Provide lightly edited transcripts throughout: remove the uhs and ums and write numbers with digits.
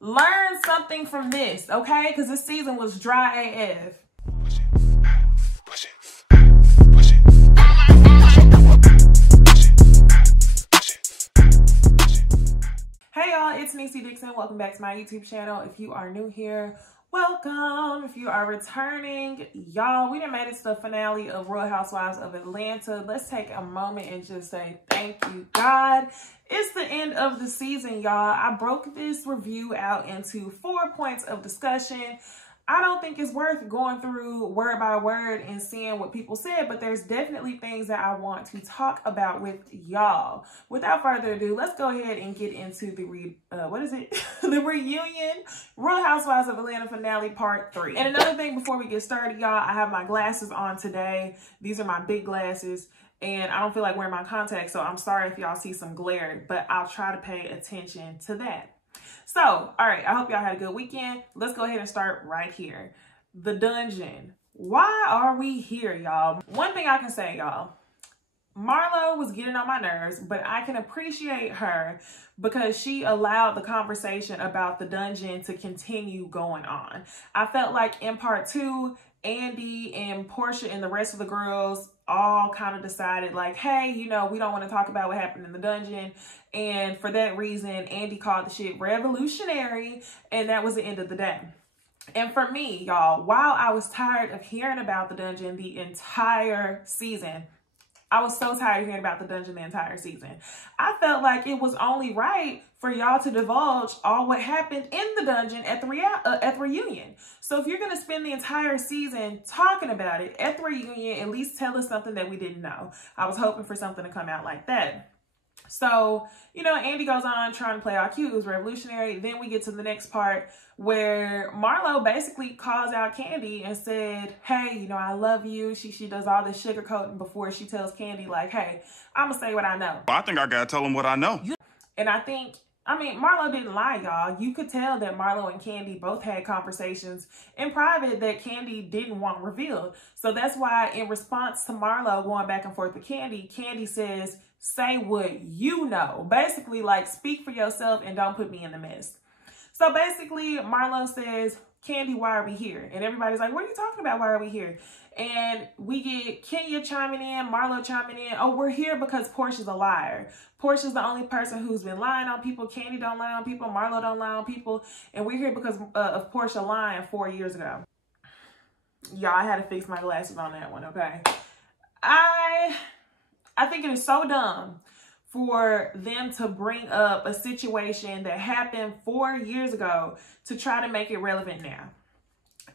Learn something from this, okay? Because this season was dry AF. Hey y'all, it's NeceyDixon. Welcome back to my YouTube channel. If you are new here, welcome. If you are returning, y'all, we done made it to the finale of Real Housewives of Atlanta. Let's take a moment and just say thank you, God. It's the end of the season, y'all. I broke this review out into 4 points of discussion. I don't think it's worth going through word by word and seeing what people said, but there's definitely things that I want to talk about with y'all. Without further ado, let's go ahead and get into the the reunion, Real Housewives of Atlanta finale part 3. And another thing before we get started, y'all, I have my glasses on today. These are my big glasses. And I don't feel like wearing my contacts, so I'm sorry if y'all see some glare, but I'll try to pay attention to that. So, all right, I hope y'all had a good weekend. Let's go ahead and start right here. The dungeon. Why are we here, y'all? One thing I can say, y'all, Marlo was getting on my nerves, but I can appreciate her because she allowed the conversation about the dungeon to continue going on. I felt like in part 2, Andy and Porsha and the rest of the girls all kind of decided like, hey, you know, we don't want to talk about what happened in the dungeon. And for that reason, Andy called the shit revolutionary. And that was the end of the day. And for me, y'all, while I was tired of hearing about the dungeon the entire season, I was so tired of hearing about the dungeon the entire season. I felt like it was only right for y'all to divulge all what happened in the dungeon at the reunion. So if you're going to spend the entire season talking about it at the reunion, at least tell us something that we didn't know. I was hoping for something to come out like that. So, you know, Andy goes on trying to play all cute. It was revolutionary. Then we get to the next part where Marlo basically calls out Candy and said, hey, you know, I love you. She does all this sugarcoating before she tells Candy like, hey, I'm going to say what I know. I think I got to tell him what I know. And I mean, Marlo didn't lie, y'all. You could tell that Marlo and Candy both had conversations in private that Candy didn't want revealed. So that's why in response to Marlo going back and forth with Candy, Candy says, say what you know. Basically, like, speak for yourself and don't put me in the mess. So basically, Marlo says, Candy, why are we here? And everybody's like, what are you talking about? Why are we here? And we get Kenya chiming in, Marlo chiming in. Oh, we're here because Porsha's a liar. Porsha's the only person who's been lying on people. Candy don't lie on people. Marlo don't lie on people. And we're here because of Porsha lying 4 years ago. Y'all, I had to fix my glasses on that one, okay? I think it is so dumb for them to bring up a situation that happened 4 years ago to try to make it relevant now.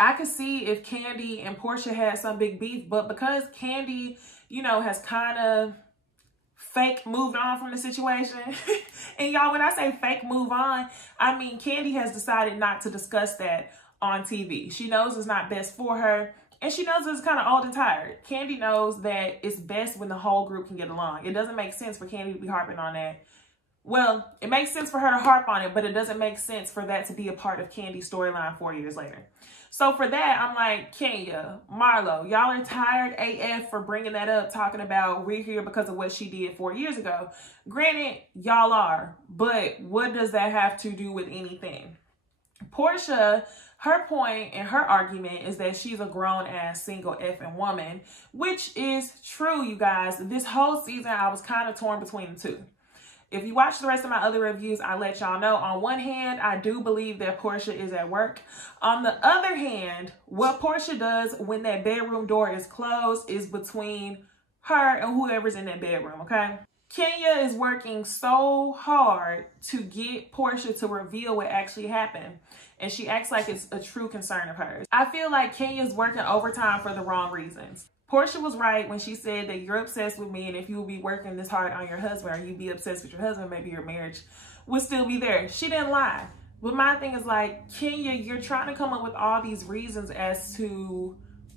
I could see if Candy and Porsha had some big beef, but because Candy, you know, has kind of fake moved on from the situation. And y'all, when I say fake move on, I mean Candy has decided not to discuss that on TV. She knows it's not best for her. And she knows it's kind of old and tired. Candy knows that it's best when the whole group can get along. It doesn't make sense for Candy to be harping on that. Well, it makes sense for her to harp on it, but it doesn't make sense for that to be a part of Candy's storyline 4 years later. So for that, I'm like, Kenya, Marlo, y'all are tired AF for bringing that up, talking about we're here because of what she did 4 years ago. Granted, y'all are, but what does that have to do with anything? Porsha, her point and her argument is that she's a grown-ass single effing woman, which is true, you guys. This whole season, I was kind of torn between the two. If you watch the rest of my other reviews, I let y'all know. On one hand, I do believe that Porsha is at work. On the other hand, what Porsha does when that bedroom door is closed is between her and whoever's in that bedroom, okay? Kenya is working so hard to get Porsha to reveal what actually happened. And she acts like it's a true concern of hers. I feel like Kenya's working overtime for the wrong reasons. Porsha was right when she said that you're obsessed with me, and if you would be working this hard on your husband or you'd be obsessed with your husband, maybe your marriage would still be there. She didn't lie. But my thing is like, Kenya, you're trying to come up with all these reasons as to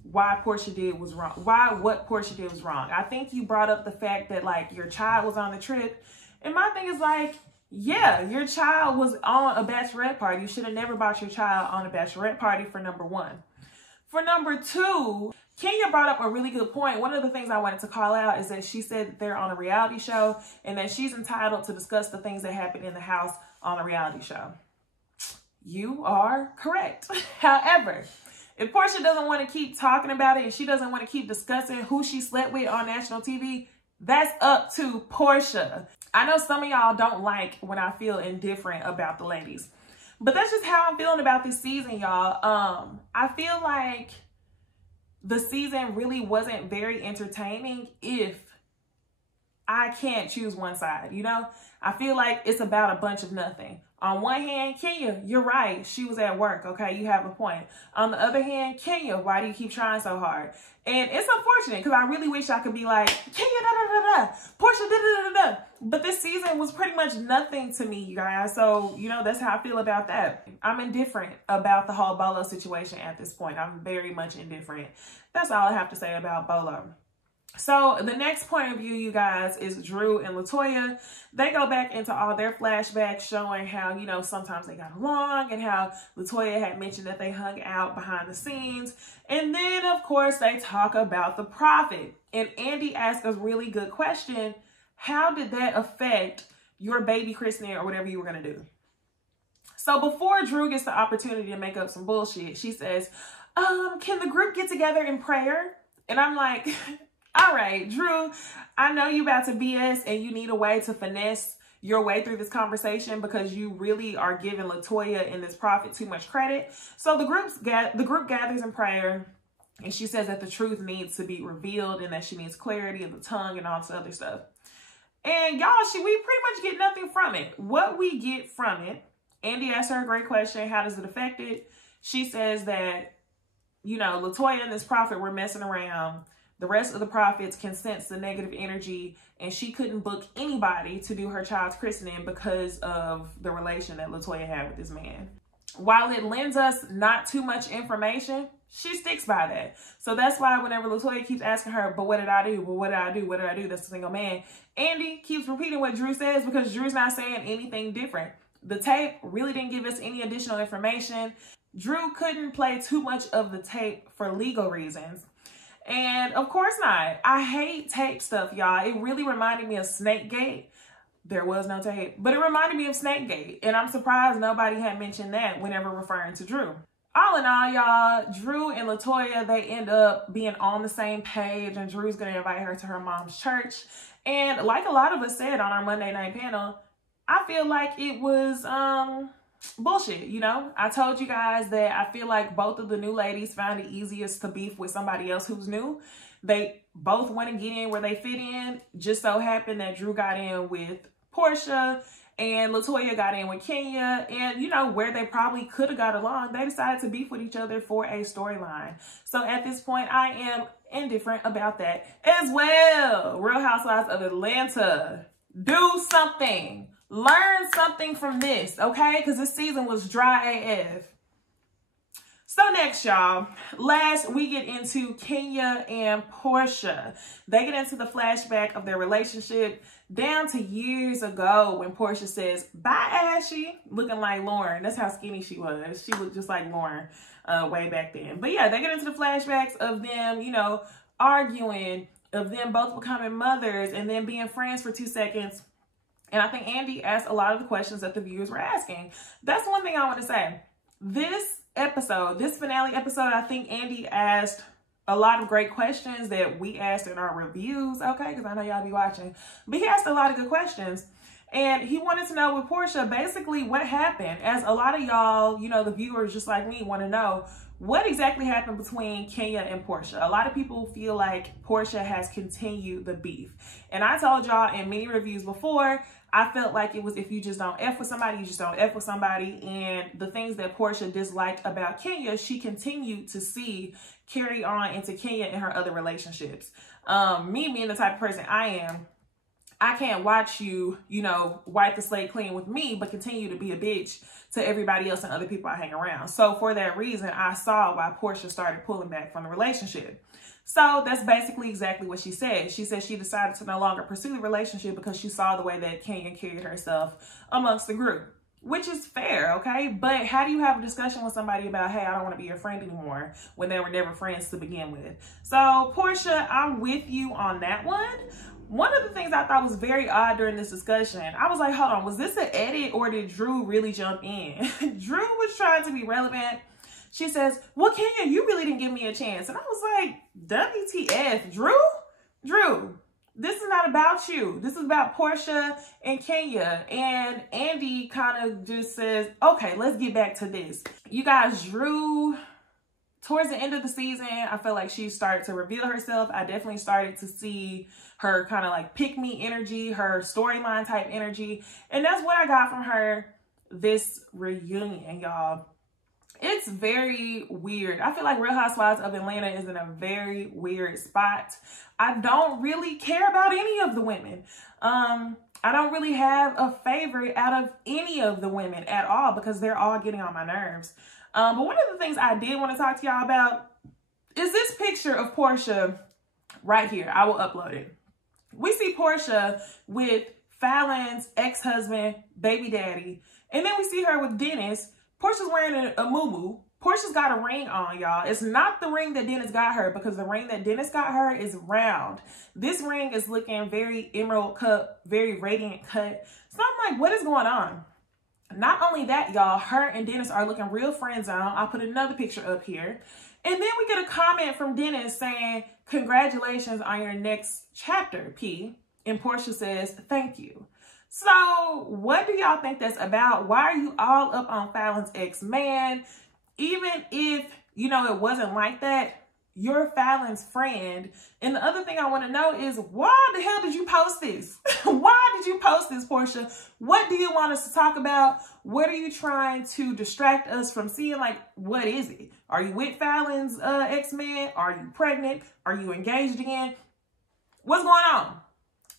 why Porsha did was wrong. What Porsha did was wrong. I think you brought up the fact that like your child was on the trip. And my thing is like, yeah, your child was on a bachelorette party. You should have never brought your child on a bachelorette party, for number one. For number two, Kenya brought up a really good point. One of the things I wanted to call out is that she said that they're on a reality show and that she's entitled to discuss the things that happen in the house on a reality show. you are correct. However, if Porsha doesn't want to keep talking about it and she doesn't want to keep discussing who she slept with on national TV, that's up to Porsha. I know some of y'all don't like when I feel indifferent about the ladies, but that's just how I'm feeling about this season, y'all. I feel like the season really wasn't very entertaining if I can't choose one side, you know? I feel like it's about a bunch of nothing. On one hand, Kenya, you're right. She was at work, okay? You have a point. On the other hand, Kenya, why do you keep trying so hard? And it's unfortunate because I really wish I could be like, Kenya, da-da-da-da, Porsha, da-da-da-da. But this season was pretty much nothing to me, you guys. So, you know, that's how I feel about that. I'm indifferent about the whole Bolo situation at this point. I'm very much indifferent. That's all I have to say about Bolo. So the next point of view, you guys, is Drew and Latoya. They go back into all their flashbacks showing how, you know, sometimes they got along and how Latoya had mentioned that they hung out behind the scenes. And then, of course, they talk about the prophet. And Andy asked a really good question. How did that affect your baby christening or whatever you were going to do? So before Drew gets the opportunity to make up some bullshit, she says, can the group get together in prayer? And I'm like... All right, Drew, I know you about to BS and you need a way to finesse your way through this conversation because you really are giving Latoya and this prophet too much credit. So the group gathers in prayer, and she says that the truth needs to be revealed and that she needs clarity of the tongue and all this other stuff. And y'all, we pretty much get nothing from it. What we get from it, Andy asked her a great question. How does it affect it? She says that, you know, Latoya and this prophet were messing around. The rest of the prophets can sense the negative energy, and she couldn't book anybody to do her child's christening because of the relation that Latoya had with this man. While it lends us not too much information, she sticks by that. So that's why whenever Latoya keeps asking her, but what did I do? Well, what did I do? What did I do? That's a single man. Andy keeps repeating what Drew says because Drew's not saying anything different. The tape really didn't give us any additional information. Drew couldn't play too much of the tape for legal reasons. And of course not. I hate tape stuff, y'all. It really reminded me of Snakegate. There was no tape, but it reminded me of Snakegate. And I'm surprised nobody had mentioned that whenever referring to Drew. All in all, y'all, Drew and Latoya, they end up being on the same page, and Drew's going to invite her to her mom's church. And like a lot of us said on our Monday night panel, I feel like it was bullshit, you know? I told you guys that I feel like both of the new ladies found it easiest to beef with somebody else who's new. They both want to get in where they fit in. Just so happened that Drew got in with Porsha and Latoya got in with Kenya. And, you know, where they probably could have got along, they decided to beef with each other for a storyline. So at this point, I am indifferent about that as well. Real Housewives of Atlanta, do something. Learn something from this, okay? Because this season was dry AF. So next, y'all, last we get into Kenya and Porsha. They get into the flashback of their relationship down to years ago when Porsha says, bye, Ashy, looking like Lauren. That's how skinny she was. She looked just like Lauren way back then. But yeah, they get into the flashbacks of them, you know, arguing, of them both becoming mothers and then being friends for 2 seconds. And I think Andy asked a lot of the questions that the viewers were asking. That's one thing I want to say. This episode, this finale episode, I think Andy asked a lot of great questions that we asked in our reviews, okay? Because I know y'all be watching. But he asked a lot of good questions. And he wanted to know with Porsha, basically what happened. As a lot of y'all, you know, the viewers just like me want to know, what exactly happened between Kenya and Porsha? A lot of people feel like Porsha has continued the beef. And I told y'all in many reviews before, I felt like it was if you just don't F with somebody, you just don't F with somebody. And the things that Porsha disliked about Kenya, she continued to see carry on into Kenya and her other relationships. Me being the type of person I am, I can't watch you, you know, wipe the slate clean with me, but continue to be a bitch to everybody else and other people I hang around. So for that reason, I saw why Porsha started pulling back from the relationship. So that's basically exactly what she said. She said she decided to no longer pursue the relationship because she saw the way that Kenya carried herself amongst the group. which is fair, okay? But how do you have a discussion with somebody about, hey, I don't want to be your friend anymore, when they were never friends to begin with? So Porsha, I'm with you on that one. One of the things I thought was very odd during this discussion, I was like, hold on, was this an edit or did Drew really jump in? Drew was trying to be relevant. She says, well, Kenya, you really didn't give me a chance. And I was like, WTF, Drew, this is not about you. This is about Porsha and Kenya. And Andy kind of just says, okay, let's get back to this. You guys, Drew, towards the end of the season, I feel like she started to reveal herself. I definitely started to see her kind of like pick me energy, her storyline type energy. And that's what I got from her this reunion, y'all. It's very weird. I feel like Real Housewives of Atlanta is in a very weird spot. I don't really care about any of the women. I don't really have a favorite out of any of the women at all because they're all getting on my nerves. But one of the things I did want to talk to y'all about is this picture of Porsha right here. I will upload it. We see Porsha with Falynn's ex-husband, baby daddy, and then we see her with Dennis. Porsha's wearing a muumuu. Porsha's got a ring on, y'all. It's not the ring that Dennis got her because the ring that Dennis got her is round. This ring is looking very emerald cut, very radiant cut. So I'm like, what is going on? Not only that, y'all, her and Dennis are looking real friend zone. I'll put another picture up here. And then we get a comment from Dennis saying, congratulations on your next chapter, P. And Porsha says, thank you. So what do y'all think that's about? Why are you all up on Falynn's ex-man? Even if, you know, it wasn't like that, you're Falynn's friend. And the other thing I want to know is, why the hell did you post this? Why did you post this, Porsha? What do you want us to talk about? What are you trying to distract us from seeing? Like, what is it? Are you with Falynn's ex-man? Are you pregnant? Are you engaged again? What's going on?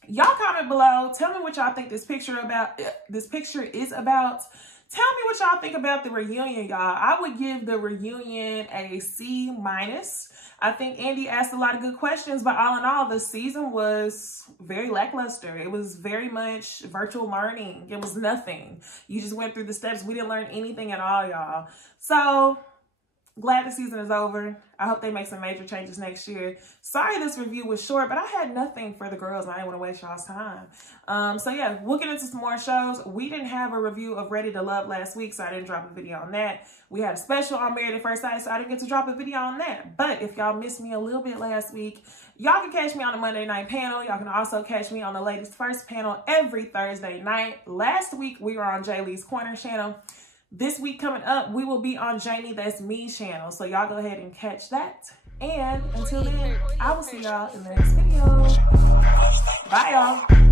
Y'all comment below. Tell me what y'all think this picture is about. Tell me what y'all think about the reunion, y'all. I would give the reunion a C-. I think Andy asked a lot of good questions, but all in all, the season was very lackluster. It was very much virtual learning. It was nothing. You just went through the steps. We didn't learn anything at all, y'all. So glad the season is over. I hope they make some major changes next year. Sorry this review was short, but I had nothing for the girls. I didn't want to waste y'all's time. So yeah, we'll get into some more shows. We didn't have a review of Ready to Love last week, so I didn't drop a video on that. We had a special on Married at First Sight, so I didn't get to drop a video on that. But if y'all missed me a little bit last week, y'all can catch me on the Monday night panel. Y'all can also catch me on the Ladies First panel every Thursday night. Last week, we were on Jay Lee's Corner channel. This week coming up, we will be on Jamie That's Me channel. So y'all go ahead and catch that. And until then, I will see y'all in the next video. Bye, y'all.